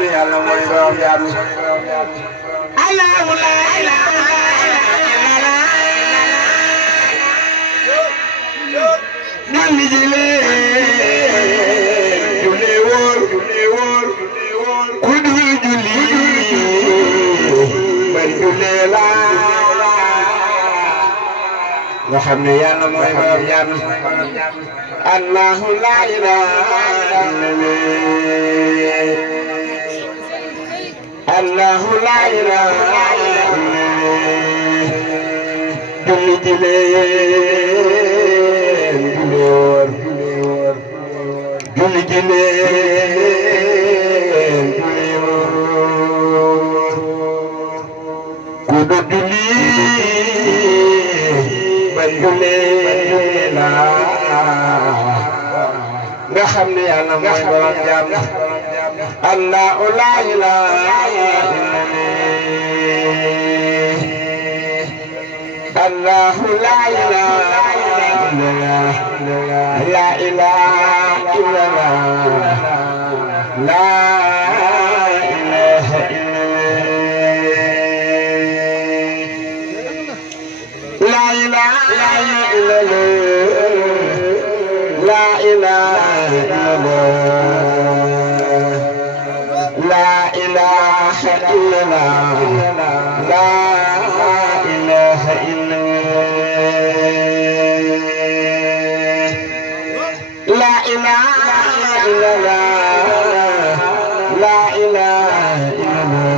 ne yàlla mooy borom jaam ñi Allahu la ilaha julli julli wóor ku dul julli man julli la nga xam ne yàlla mooy borom jaam ñi Allahu la ilaha Allahu la ilaha julli julli wóor julli julli ku dul julli man julli la nga xam ne yàlla mooy borom jaam ñi Allahu la ilaha Allahu la ilaha la ilaha illallah la ilaha illallah la ilaha illallah la ilaha illallah la ilaha illallah la ilaha illallah la ilaha illallah la ilaha illallah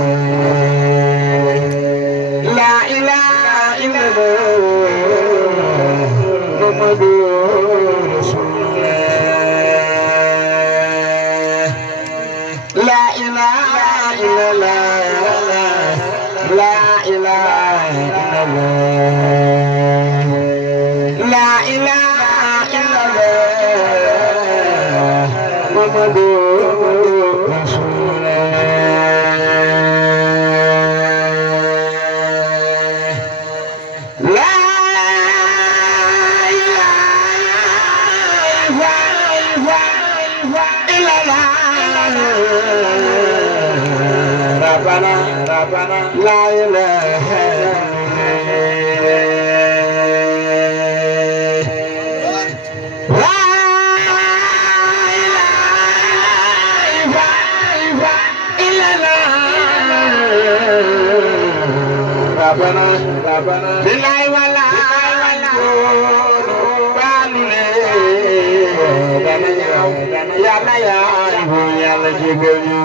la ilaha illallah Muhammadur Rasulullah la ilaha illallah la ilaha illallah la ilaha illallah Muhammadur Rasulullah la ilaha illallah Rabbana la ilaha Rabbana billahi wala balule dana ñaaw yàlla jégal ñu